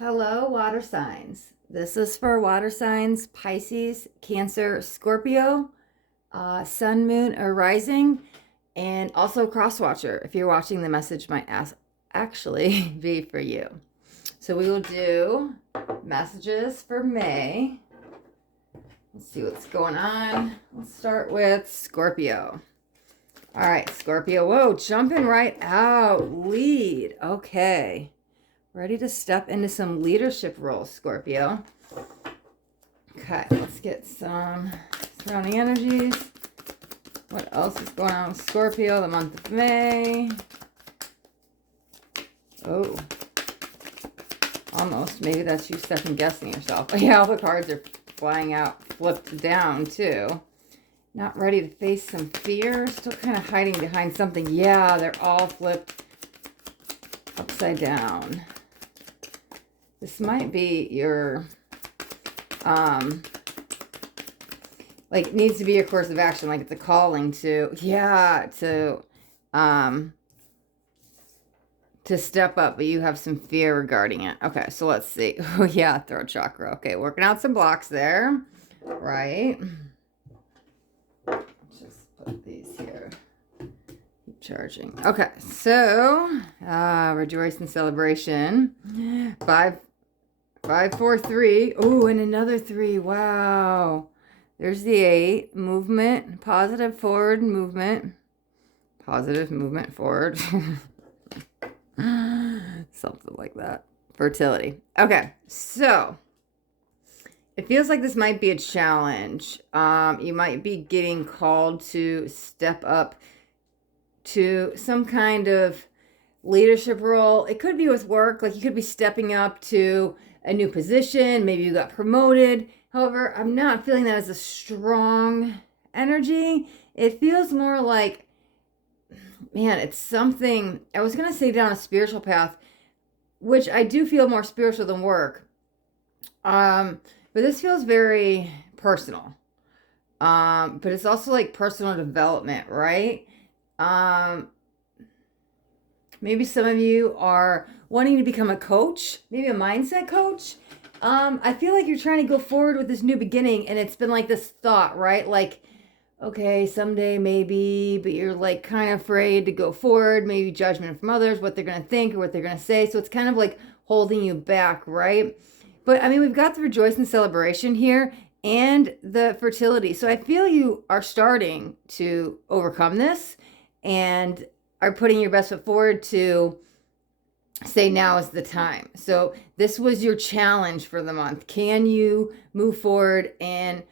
Hello, water signs. This is for water signs: Pisces, Cancer, Scorpio, Sun, Moon, or Rising, and also Cross Watcher. If you're watching, the message might actually be for you. So we will do messages for May. Let's see what's going on. Let's start with Scorpio. All right, Scorpio. Whoa, jumping right out. Lead. Okay. Ready to step into some leadership roles, Scorpio. Okay, let's get some surrounding energies. What else is going on with Scorpio the month of May? Oh, almost. Maybe that's you second guessing yourself. Yeah, all the cards are flying out, flipped down too. Not ready to face some fear. Still kind of hiding behind something. Yeah, they're all flipped upside down. This might be your, like, needs to be your course of action. Like, it's a calling to, to step up, but you have some fear regarding it. Okay, so let's see. Oh, yeah, throat chakra. Okay, working out some blocks there. Right. Just put these here. Keep charging. Okay, so, rejoice and celebration. 5, 4, 3. Oh, and another 3. Wow. There's the 8. Movement. Positive forward movement. Positive movement forward. Something like that. Fertility. Okay. So, it feels like this might be a challenge. You might be getting called to step up to some kind of leadership role. It could be with work. Like, you could be stepping up to a new position. Maybe you got promoted. However, I'm not feeling that as a strong energy. It feels more like, man, it's something, I was going to say down a spiritual path, which I do feel more spiritual than work. But this feels very personal. But it's also like personal development, right? Maybe some of you are wanting to become a coach, maybe a mindset coach. I feel like you're trying to go forward with this new beginning, and it's been like this thought, right? Like, okay, someday maybe, but you're like kind of afraid to go forward, maybe judgment from others, what they're going to think or what they're going to say. So it's kind of like holding you back, right? But I mean, we've got the rejoice and celebration here and the fertility. So I feel you are starting to overcome this and are putting your best foot forward to say now is the time. So this was your challenge for the month. Can you move forward and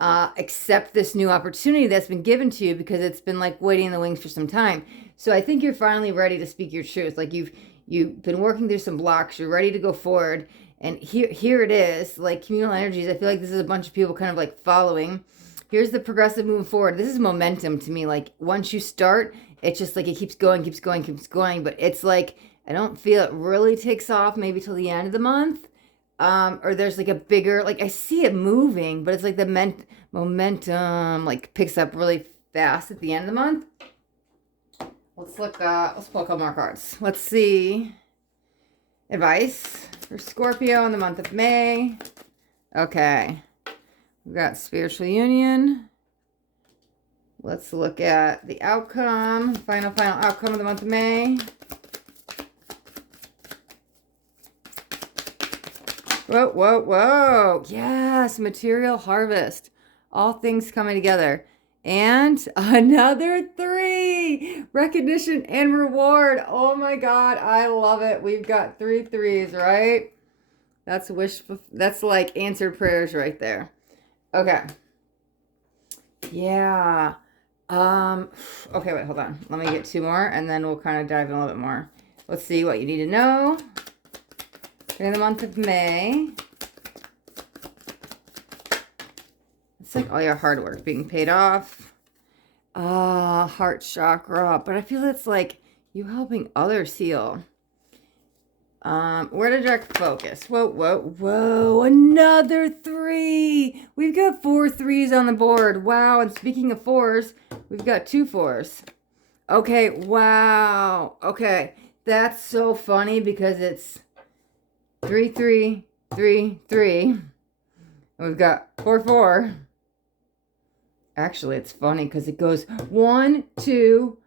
accept this new opportunity that's been given to you, because it's been like waiting in the wings for some time. So I think you're finally ready to speak your truth. Like, you've been working through some blocks. You're ready to go forward. And here it is, like communal energies. I feel like this is a bunch of people kind of like following. Here's the progressive moving forward. This is momentum to me. Like, once you start, it's just like it keeps going. But it's like, I don't feel it really takes off maybe till the end of the month. Or there's like a bigger, like, I see it moving, but it's like the momentum like picks up really fast at the end of the month. Let's pull a couple more cards. Let's see. Advice for Scorpio in the month of May. Okay. We've got spiritual union. Let's look at the outcome, final outcome of the month of May. Whoa. Yes, material harvest. All things coming together. And another 3. Recognition and reward. Oh my God, I love it. We've got 3 3s, right? That's like answered prayers right there. Okay. Yeah. Okay, wait, hold on. Let me get 2 more and then we'll kind of dive in a little bit more. Let's see what you need to know during the month of May. It's like all your hard work being paid off. Heart chakra. But I feel it's like you helping others heal. Where to direct focus? Whoa. Another 3. We've got 4 3s on the board. Wow. And speaking of 4s, we've got 2 4s. Okay. Wow. Okay. That's so funny because it's 3, 3, 3, 3. And we've got 4, 4. Actually, it's funny because it goes 1, 2,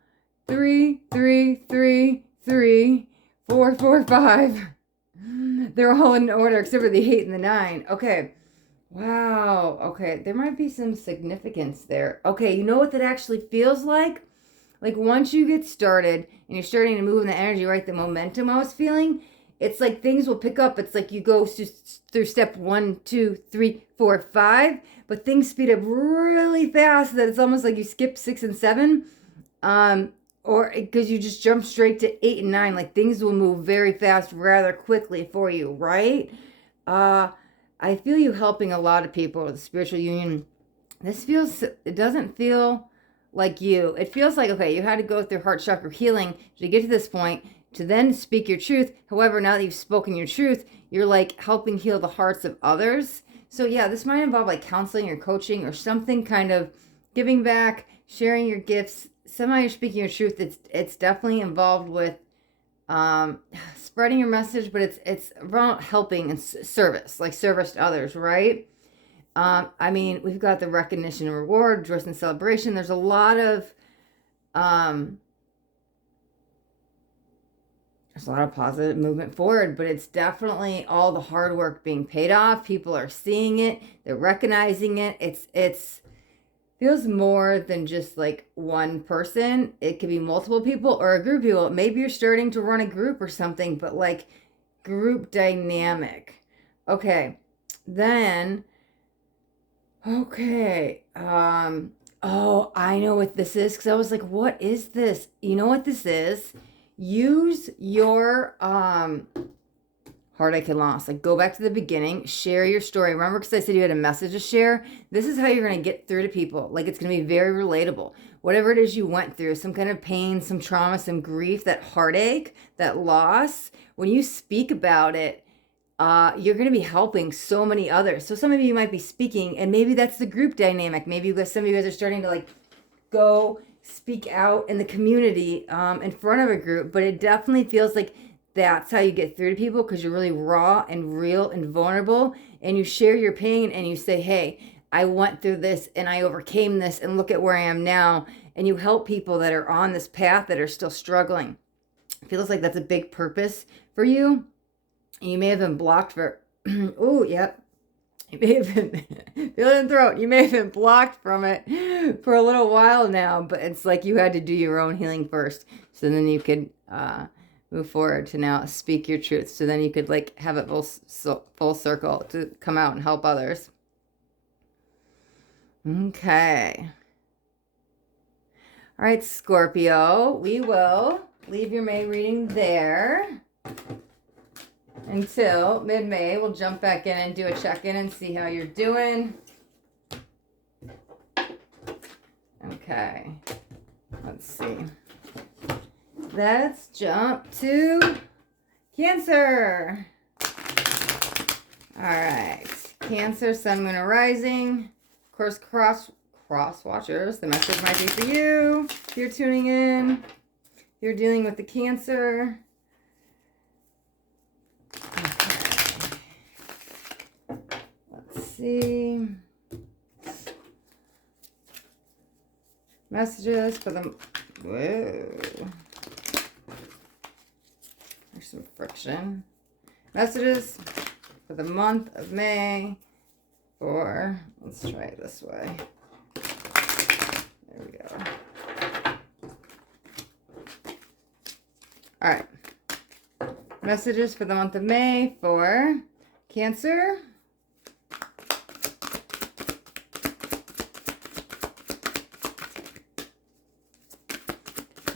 3, 3, 3, 3, 4, 4, 5. They're all in order except for the 8 and the 9. Okay. Wow. Okay. There might be some significance there. Okay. You know what that actually feels like? Like once you get started and you're starting to move in the energy, right? The momentum I was feeling, it's like things will pick up. It's like you go through step 1, 2, 3, 4, 5, but things speed up really fast that it's almost like you skip 6 and 7. Or because you just jump straight to 8 and 9, like things will move very fast rather quickly for you, right? I feel you helping a lot of people with the spiritual union. It doesn't feel like you. It feels like, okay, you had to go through heart chakra healing to get to this point, to then speak your truth. However, now that you've spoken your truth, you're like helping heal the hearts of others. So yeah, this might involve like counseling or coaching or something kind of giving back, sharing your gifts. Somehow you're speaking your truth. It's definitely involved with spreading your message, but it's about helping and service, like service to others, right? I mean, we've got the recognition and reward, joy and celebration. There's a lot of positive movement forward, but it's definitely all the hard work being paid off. People are seeing it, they're recognizing it. It's feels more than just like one person. It could be multiple people or a group of people. Maybe you're starting to run a group or something, but like group dynamic. Okay. Then, okay. Oh, I know what this is because I was like, what is this? You know what this is? Use your heartache and loss. Like go back to the beginning, share your story. Remember, because I said you had a message to share? This is how you're going to get through to people. Like it's going to be very relatable. Whatever it is you went through, some kind of pain, some trauma, some grief, that heartache, that loss, when you speak about it, you're going to be helping so many others. So some of you might be speaking, and maybe that's the group dynamic. Maybe some of you guys are starting to like go speak out in the community in front of a group, but it definitely feels like that's how you get through to people because you're really raw and real and vulnerable, and you share your pain and you say, hey, I went through this and I overcame this and look at where I am now, and you help people that are on this path that are still struggling. It feels like that's a big purpose for you. You may have been blocked for oh yep. You may have been feel it in the throat. You may have been blocked from it for a little while now, but it's like you had to do your own healing first, so then you could move forward to now speak your truth. So then you could like have it full circle to come out and help others. Okay. All right, Scorpio, we will leave your May reading there until mid-May. We'll jump back in and do a check-in and see how you're doing. Okay. Let's see. Let's jump to Cancer. All right. Cancer, Sun, Moon, Rising. Of course, cross watchers. The message might be for you if you're tuning in. If you're dealing with the Cancer. Okay. Let's see. Messages for the... Whoa. There's some friction. Messages for the month of May for... Let's try it this way. There we go. All right. Messages for the month of May for Cancer.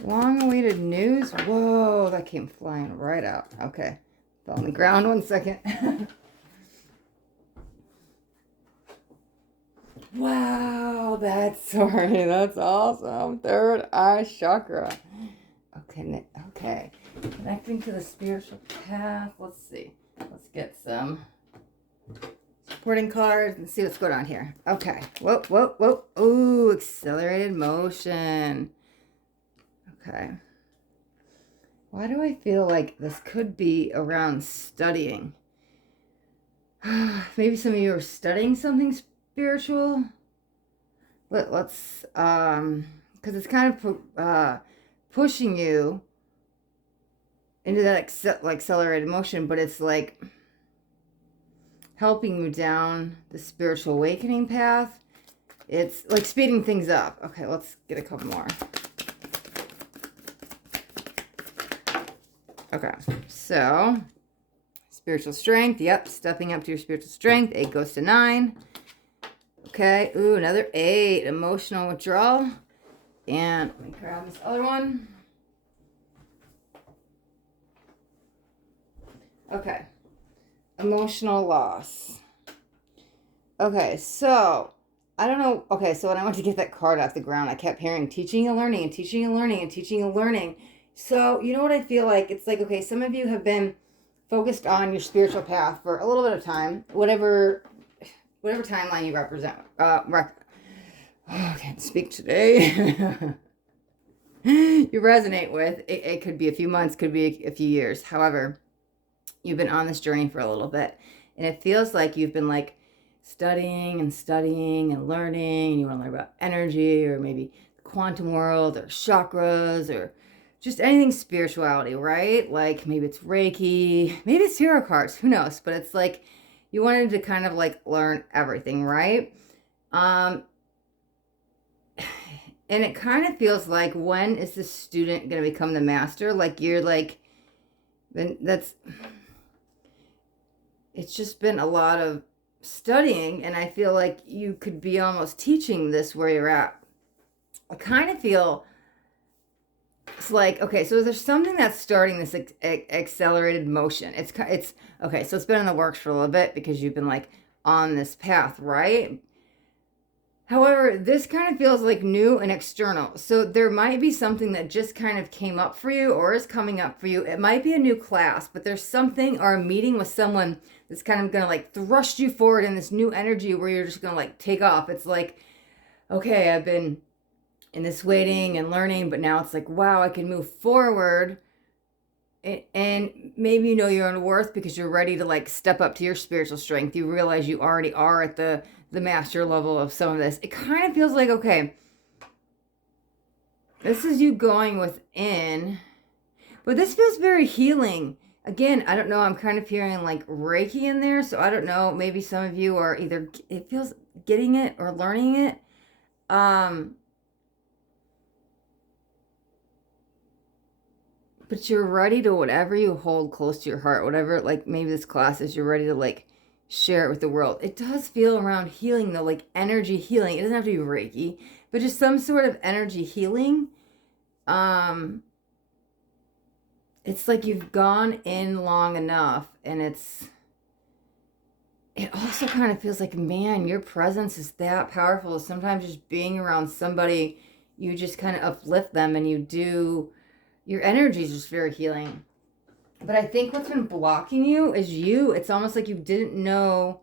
Long-awaited news. Whoa, that came flying right out. Okay. Fell on the ground 1 second. Wow, that's awesome. Third eye chakra. Okay. Connecting to the spiritual path. Let's see. Let's get some supporting cards and see what's going on here. Okay. Whoa. Ooh, accelerated motion. Okay. Why do I feel like this could be around studying? Maybe some of you are studying something spiritual. Let's because it's kind of pushing you into that accelerated motion, but it's like helping you down the spiritual awakening path. It's like speeding things up. Okay, let's get a couple more. Okay, so spiritual strength. Yep, stepping up to your spiritual strength. 8 goes to 9. Okay, ooh, another 8. Emotional withdrawal. And let me grab this other one. Okay, emotional loss. Okay, so I don't know. Okay, so when I went to get that card off the ground, I kept hearing teaching and learning and teaching and learning and teaching and learning. So you know what I feel like? It's like, okay, some of you have been focused on your spiritual path for a little bit of time, whatever timeline you represent. I can't speak today. You resonate with. It could be a few months, could be a few years. However, you've been on this journey for a little bit, and it feels like you've been like studying and learning, and you want to learn about energy or maybe the quantum world or chakras or just anything spirituality, right? Like maybe it's Reiki, maybe it's tarot cards, who knows? But it's like you wanted to kind of like learn everything, right? And it kind of feels like, when is the student going to become the master? Like you're like, then it's just been a lot of studying, and I feel like you could be almost teaching this where you're at. I kind of feel it's like, okay, so there's something that's starting this accelerated motion. It's okay, so it's been in the works for a little bit because you've been like on this path, right? However, this kind of feels like new and external. So there might be something that just kind of came up for you or is coming up for you. It might be a new class, but there's something or a meeting with someone that's kind of going to like thrust you forward in this new energy where you're just going to like take off. It's like, okay, I've been in this waiting and learning, but now it's like, wow, I can move forward. And maybe you know your own worth because you're ready to like step up to your spiritual strength. You realize you already are at the master level of some of this. It kind of feels like, okay, this is you going within, but this feels very healing. Again, I don't know. I'm kind of hearing like Reiki in there. So I don't know. Maybe some of you are either, it feels getting it or learning it. But you're ready to whatever you hold close to your heart, whatever, like maybe this class is, you're ready to like share it with the world. It does feel around healing though, like energy healing. It doesn't have to be Reiki, but just some sort of energy healing. It's like you've gone in long enough, and it also kind of feels like, man, your presence is that powerful. Sometimes just being around somebody, you just kind of uplift them, and your energy is just very healing. But I think what's been blocking you is you. It's almost like you didn't know.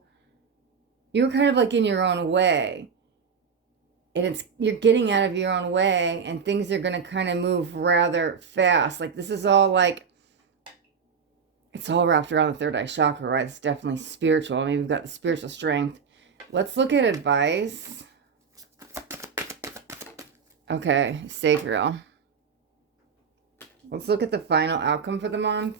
You were kind of like in your own way. And you're getting out of your own way, and things are going to kind of move rather fast. Like this is all like, it's all wrapped around the third eye chakra, right? It's definitely spiritual. I mean, we've got the spiritual strength. Let's look at advice. Okay, sacral. Let's look at the final outcome for the month.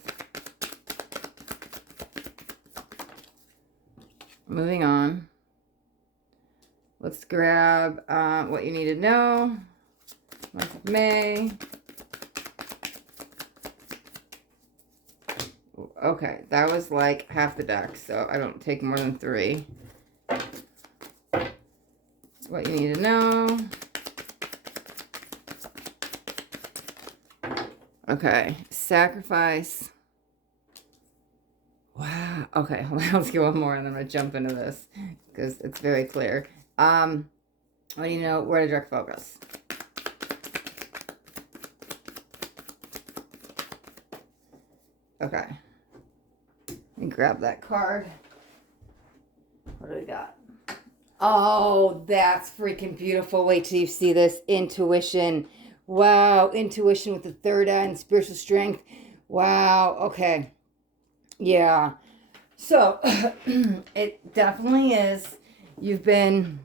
Moving on. Let's grab what you need to know. Month of May. Okay, that was like half the deck, so I don't take more than 3. What you need to know. Okay, sacrifice. Wow. Okay, let's get one more, and then I'm gonna jump into this because it's very clear. What do you know? Where to direct focus? Okay. Let me grab that card. What do we got? Oh, that's freaking beautiful. Wait till you see this. Intuition. Wow, intuition with the third eye and spiritual strength. Wow, okay. Yeah. So it definitely is. You've been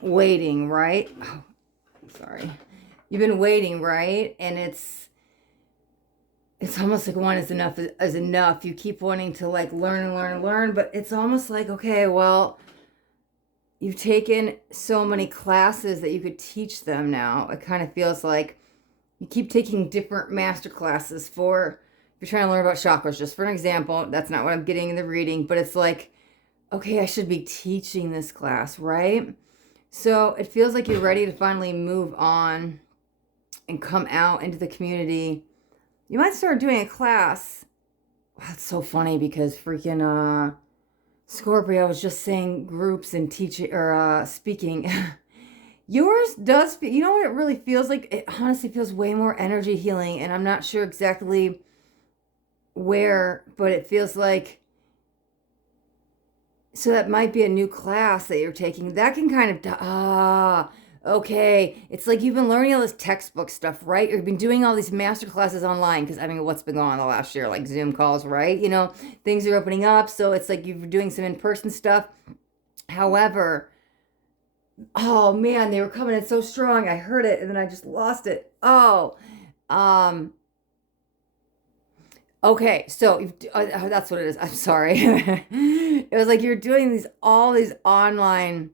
waiting, right? Oh, sorry. You've been waiting, right? And it's almost like one is enough. You keep wanting to like learn and learn and learn, but it's almost like, okay, well, you've taken so many classes that you could teach them now. It kind of feels like you keep taking different master classes for, if you're trying to learn about chakras, just for an example. That's not what I'm getting in the reading, but it's like, okay, I should be teaching this class, right? So it feels like you're ready to finally move on and come out into the community. You might start doing a class. Wow, that's so funny because freaking Scorpio was just saying groups and teaching or speaking. Yours does, you know what it really feels like? It honestly feels way more energy healing, and I'm not sure exactly where, but it feels like, so that might be a new class that you're taking. That can kind of, okay. It's like you've been learning all this textbook stuff, right? You've been doing all these master classes online because, I mean, what's been going on the last year? Like Zoom calls, right? You know, things are opening up. So it's like you're doing some in-person stuff. However, oh man, they were coming in so strong. I heard it and then I just lost it. Um, okay, so that's what it is. I'm sorry. It was like you're doing all these online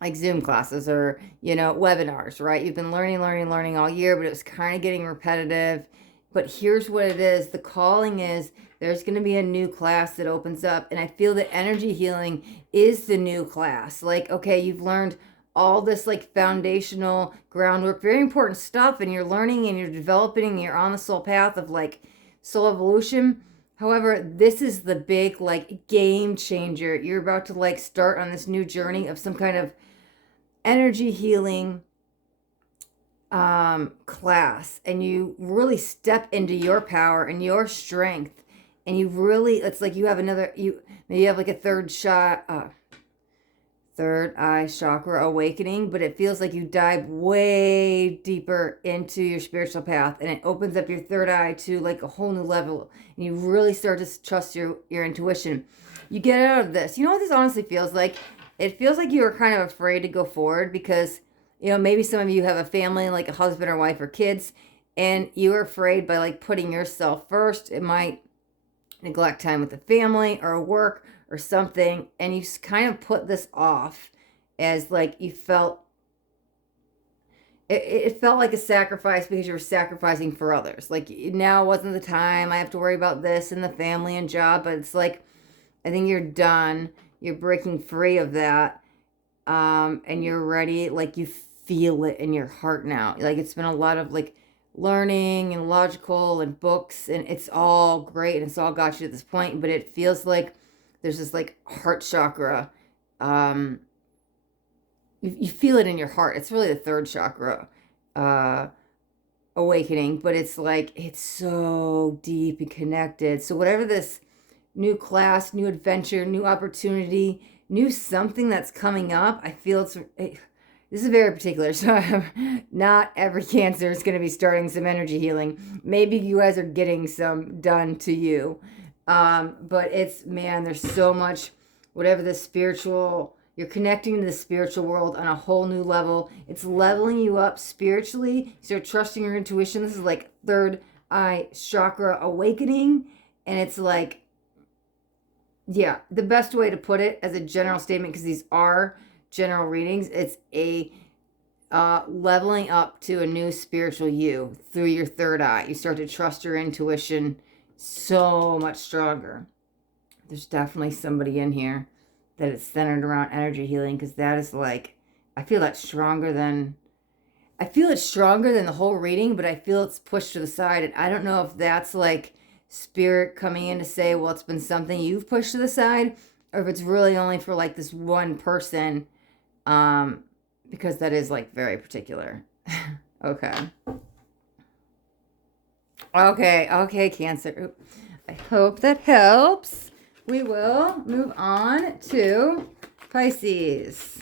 like Zoom classes or, you know, webinars, right? You've been learning all year, but it was kind of getting repetitive. But here's what it is. The calling is there's going to be a new class that opens up. And I feel that energy healing is the new class. Like, okay, you've learned all this like foundational groundwork, very important stuff, and you're learning and you're developing and you're on the soul path of like soul evolution. However, this is the big like game changer. You're about to like start on this new journey of some kind of energy healing class, and you really step into your power and your strength, and you really, it's like you have another, you maybe have like a third eye chakra awakening, but it feels like you dive way deeper into your spiritual path, and it opens up your third eye to like a whole new level, and you really start to trust your intuition. You get out of this. You know what this honestly feels like? It feels like you are kind of afraid to go forward because, you know, maybe some of you have a family, like a husband or wife or kids, and you're afraid by like putting yourself first, it might neglect time with the family or work or something, and you kind of put this off as like you felt it felt like a sacrifice because you were sacrificing for others. Like now wasn't the time, I have to worry about this and the family and job, but it's like I think you're done, you're breaking free of that, and you're ready, like you feel it in your heart now. Like it's been a lot of like learning and logical and books, and it's all great and it's all got you to this point, but it feels like there's this like heart chakra. You feel it in your heart. It's really the third chakra uh, awakening, but it's like it's so deep and connected. So whatever this new class, new adventure, new opportunity, new something that's coming up, I feel this is very particular. So not every Cancer is going to be starting some energy healing. Maybe you guys are getting some done to you. But it's, man, there's so much, whatever the spiritual, you're connecting to the spiritual world on a whole new level. It's leveling you up spiritually. You start trusting your intuition. This is like third eye chakra awakening. And it's like, yeah, the best way to put it as a general statement, because these are general readings, it's a leveling up to a new spiritual you through your third eye. You start to trust your intuition so much stronger. There's definitely somebody in here that it's centered around energy healing, because that is like, I feel it's stronger than the whole reading, but I feel it's pushed to the side, and I don't know if that's like spirit coming in to say, well, it's been something you've pushed to the side, or if it's really only for like this one person, because that is like very particular. Okay, Cancer. I hope that helps. We will move on to Pisces.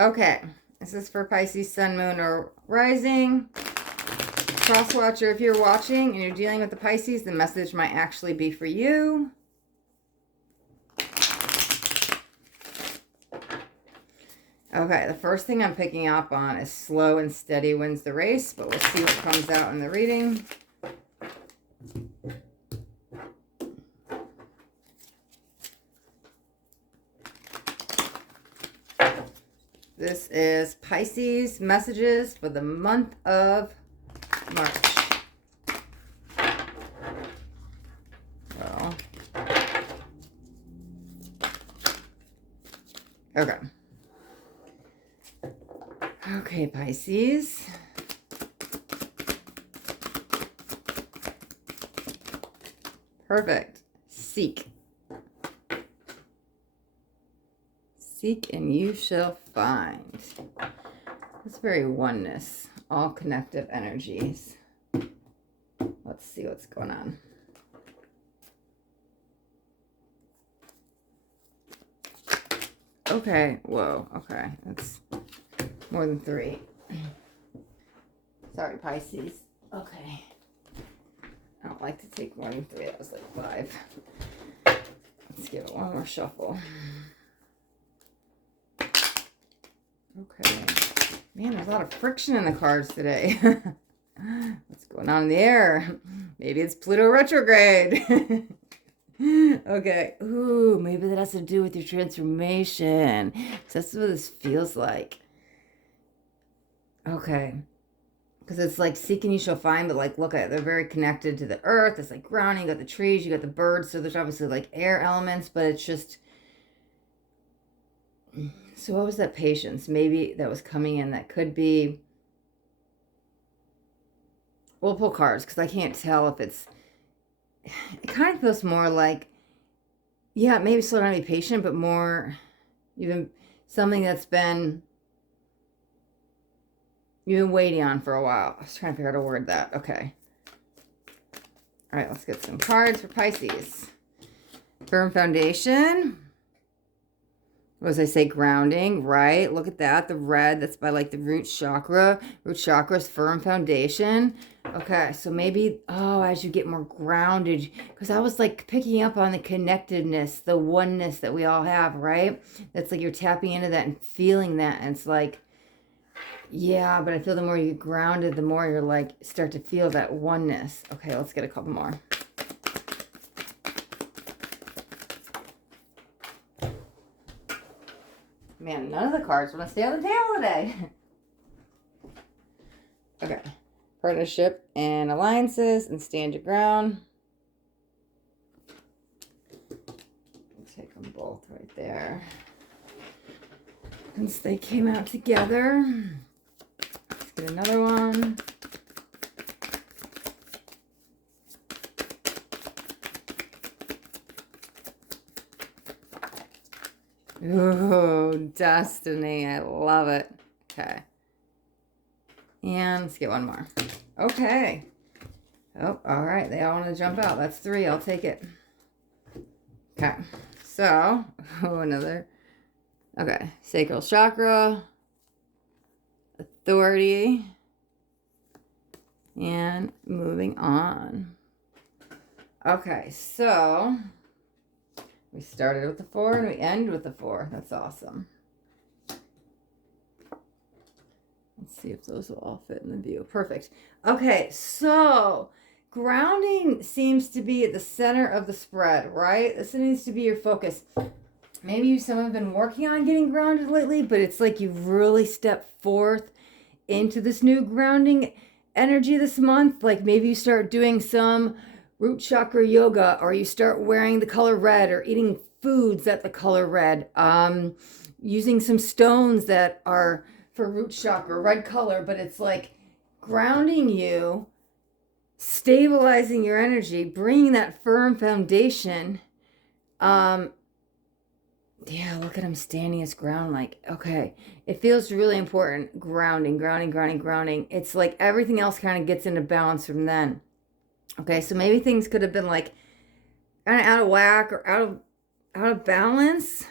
Okay, this is for Pisces, Sun, Moon, or Rising. Cross watcher, if you're watching and you're dealing with the Pisces, the message might actually be for you. Okay, the first thing I'm picking up on is slow and steady wins the race, but we'll see what comes out in the reading. This is Pisces messages for the month of March. So, okay. Okay, Pisces. Perfect. Seek. Seek and you shall find. It's very oneness. All connective energies. Let's see what's going on. Okay. Whoa. Okay. That's more than 3. Sorry, Pisces. Okay. I don't like to take more than 3. That was like 5. Let's give it one more shuffle. Okay. Man, there's a lot of friction in the cards today. What's going on in the air? Maybe it's Pluto retrograde. Okay. Ooh, maybe that has to do with your transformation. That's what this feels like. Okay. Because it's like seek and you shall find, but like look at it, they're very connected to the earth. It's like grounding, you got the trees, you got the birds, so there's obviously like air elements, but it's just. So what was that patience? Maybe that was coming in. That could be. We'll pull cards because I can't tell if it's. It kind of feels more like, yeah, maybe slow down and be patient, but more even something that's been. You've been waiting on for a while. I was trying to figure out a word that. Okay. All right, let's get some cards for Pisces. Firm foundation. What does I say? Grounding, right? Look at that. The red, that's by like the root chakra. Root chakra's firm foundation. Okay, so maybe, as you get more grounded, because I was like picking up on the connectedness, the oneness that we all have, right? That's like you're tapping into that and feeling that. And it's like, yeah, but I feel the more you get grounded, the more you're like, start to feel that oneness. Okay, let's get a couple more. Man, none of the cards want to stay on the table today. Okay. Partnership and alliances and stand your ground. Take them both right there. Since they came out together. Let's get another one. Ooh, destiny. I love it. Okay. And let's get one more. Okay. Oh, all right. They all want to jump out. That's 3. I'll take it. Okay. So, another. Okay. Sacral chakra. Authority. And moving on. Okay. So, we started with the 4 and we end with the 4. That's awesome. Let's see if those will all fit in the view. Perfect. Okay, so grounding seems to be at the center of the spread, right? This needs to be your focus. Maybe some have been working on getting grounded lately, but it's like you've really stepped forth into this new grounding energy this month. Like maybe you start doing some root chakra yoga, or you start wearing the color red, or eating foods that the color red, using some stones that are for root chakra, red color, but it's like grounding you, stabilizing your energy, bringing that firm foundation. Yeah, look at him standing his ground like, okay, it feels really important. Grounding, grounding, grounding, grounding. It's like everything else kind of gets into balance from then. Okay, so maybe things could have been like kind of out of whack or out of balance.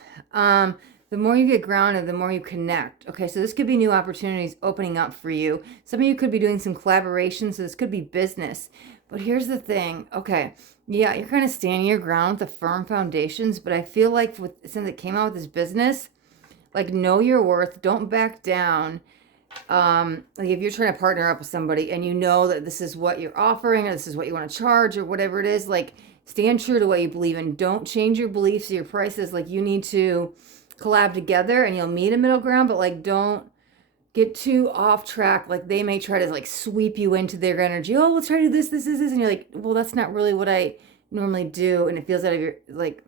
The more you get grounded, the more you connect. Okay, so this could be new opportunities opening up for you. Some of you could be doing some collaborations, so this could be business. But here's the thing. Okay, yeah, you're kind of standing your ground with the firm foundations, but I feel like since it came out with this business, like know your worth, don't back down. Like if you're trying to partner up with somebody and you know that this is what you're offering or this is what you want to charge or whatever it is, like stand true to what you believe in. Don't change your beliefs or your prices. Like you need to collab together and you'll meet a middle ground, but like don't get too off track. Like they may try to like sweep you into their energy. Oh, let's try to do this, and you're like, well, that's not really what I normally do, and it feels out of your like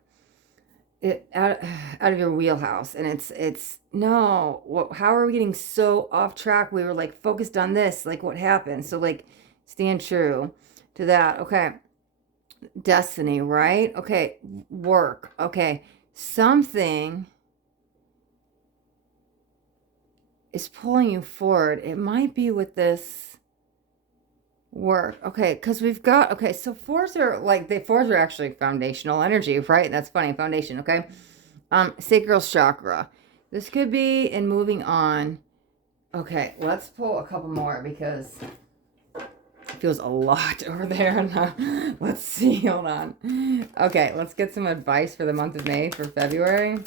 it out of your wheelhouse, and it's no. How are we getting so off track? We were like focused on this. Like what happened? So like stand true to that. Okay, destiny, right? Okay, work. Okay, something is pulling you forward. It might be with this work. Okay, because we've got, okay, so fours are like, fours are actually foundational energy, right? That's funny, foundation, okay? Sacral chakra. This could be in moving on. Okay, let's pull a couple more because it feels a lot over there. Let's see, hold on. Okay, let's get some advice for the month of May for February.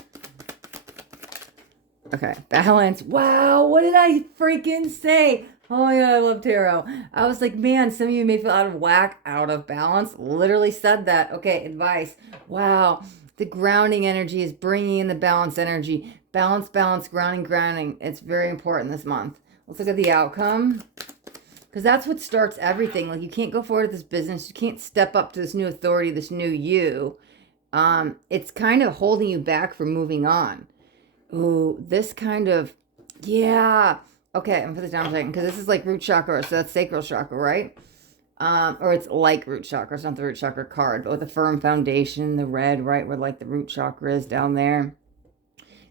Okay, balance. Wow, what did I freaking say? Oh my God, I love tarot. I was like, man, some of you may feel out of whack, out of balance. Literally said that. Okay, advice. Wow, the grounding energy is bringing in the balance energy. Balance, balance, grounding, grounding. It's very important this month. Let's look at the outcome. Because that's what starts everything. Like you can't go forward with this business. You can't step up to this new authority, this new you. It's kind of holding you back from moving on. Ooh, this kind of, yeah. Okay, I'm gonna put this down a second because this is like root chakra, so that's sacral chakra, right? Or it's like root chakra. It's not the root chakra card, but with a firm foundation, the red, right, where like the root chakra is down there.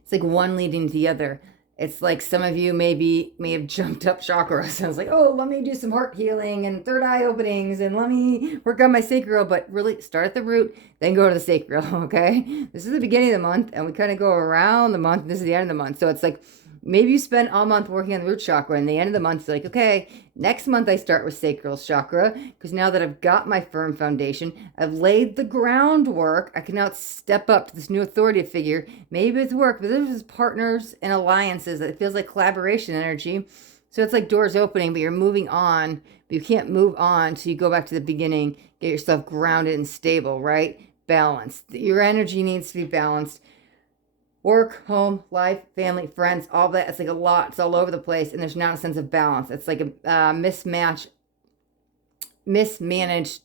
It's like one leading to the other. It's like some of you may have jumped up chakras. So it's like, oh, let me do some heart healing and third eye openings and let me work on my sacral. But really start at the root, then go to the sacral, okay? This is the beginning of the month and we kind of go around the month. This is the end of the month. So it's like maybe you spend all month working on the root chakra and the end of the month it's like, okay, next month I start with sacral chakra because now that I've got my firm foundation, I've laid the groundwork, I can now step up to this new authority figure, maybe it's work, but this is partners and alliances. It feels like collaboration energy. So it's like doors opening, but you're moving on, but you can't move on so you go back to the beginning, get yourself grounded and stable, right? Balanced. Your energy needs to be balanced. Work, home, life, family, friends, all that. It's like a lot. It's all over the place. And there's not a sense of balance. It's like a mismanaged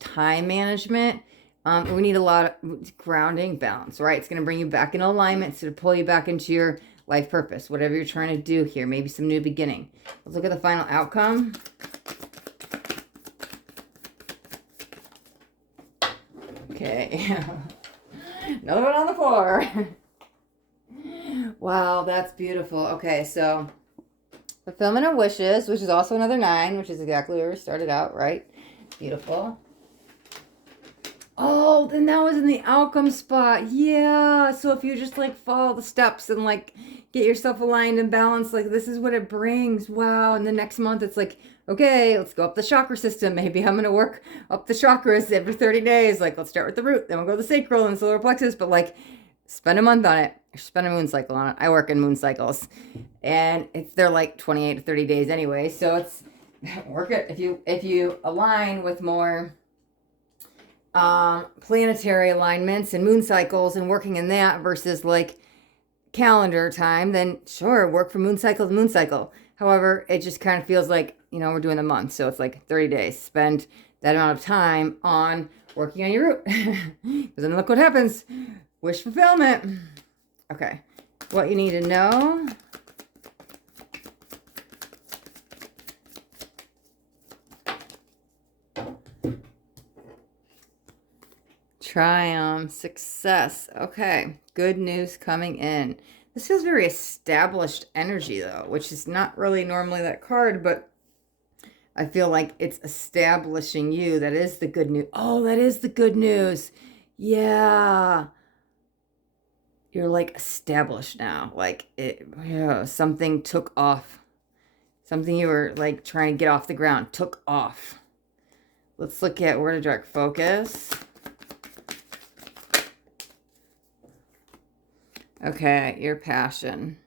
time management. We need a lot of grounding, balance, right? It's going to bring you back in alignment. So to pull you back into your life purpose, whatever you're trying to do here. Maybe some new beginning. Let's look at the final outcome. Okay. Another one on the floor. Wow, that's beautiful. Okay, so fulfillment of wishes, which is also another 9, which is exactly where we started out, right? Beautiful. Oh, then that was in the outcome spot. Yeah. So if you just like follow the steps and like get yourself aligned and balanced, like this is what it brings. Wow. And the next month it's like, okay, let's go up the chakra system. Maybe I'm going to work up the chakras every 30 days. Like let's start with the root, then we'll go to the sacral and solar plexus, but like spend a month on it. Spend a moon cycle on it. I work in moon cycles and they're like 28 to 30 days anyway. So it's work it. If you align with more planetary alignments and moon cycles and working in that versus like calendar time, then sure, work from moon cycle to moon cycle. However, it just kind of feels like, we're doing a month. So it's like 30 days. Spend that amount of time on working on your root. Because then look what happens. Wish fulfillment. Okay. What you need to know. Triumph, success. Okay, good news coming in. This feels very established energy though, which is not really normally that card, but I feel like it's establishing you. That is the good news. Oh, that is the good news. Yeah. you're like established now. Like something took off. Something you were like trying to get off the ground took off. Let's look at where to direct focus. Okay, your passion.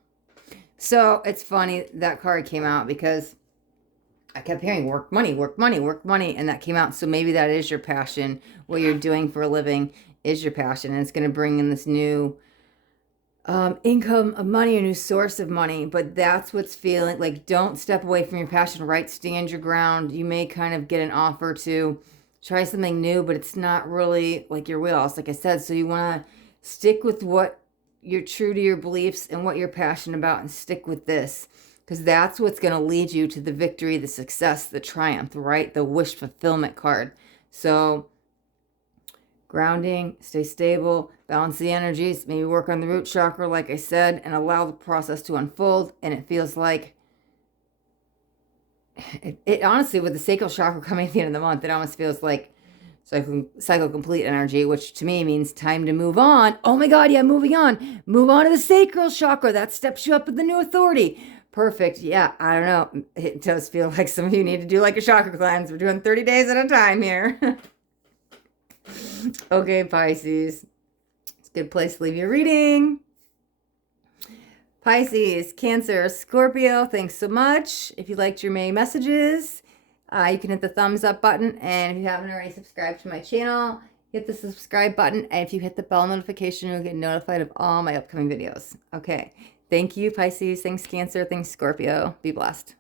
So it's funny that card came out because I kept hearing work, money, work, money, work, money, and that came out. So maybe that is your passion. What you're doing for a living is your passion, and it's going to bring in this new income of money, a new source of money. But that's what's feeling like. Don't step away from your passion, right? Stand your ground. You may kind of get an offer to try something new, but it's not really like your wheelhouse, like I said. So you want to stick with what you're true to your beliefs and what you're passionate about, and stick with this, because that's what's going to lead you to the victory, the success, the triumph, right? The wish fulfillment card. So grounding, stay stable, balance the energies, maybe work on the root chakra, like I said, and allow the process to unfold. And it feels like it honestly, with the sacral chakra coming at the end of the month, it almost feels like cycle complete energy, which to me means time to move on. Oh my God, yeah, moving on. Move on to the sacral chakra. That steps you up with the new authority. Perfect. Yeah, I don't know. It does feel like some of you need to do like a chakra cleanse. We're doing 30 days at a time here. Okay, Pisces. It's a good place to leave your reading. Pisces, Cancer, Scorpio, thanks so much. If you liked your May messages, you can hit the thumbs up button. And if you haven't already subscribed to my channel, hit the subscribe button. And if you hit the bell notification, you'll get notified of all my upcoming videos. Okay. Thank you, Pisces. Thanks, Cancer. Thanks, Scorpio. Be blessed.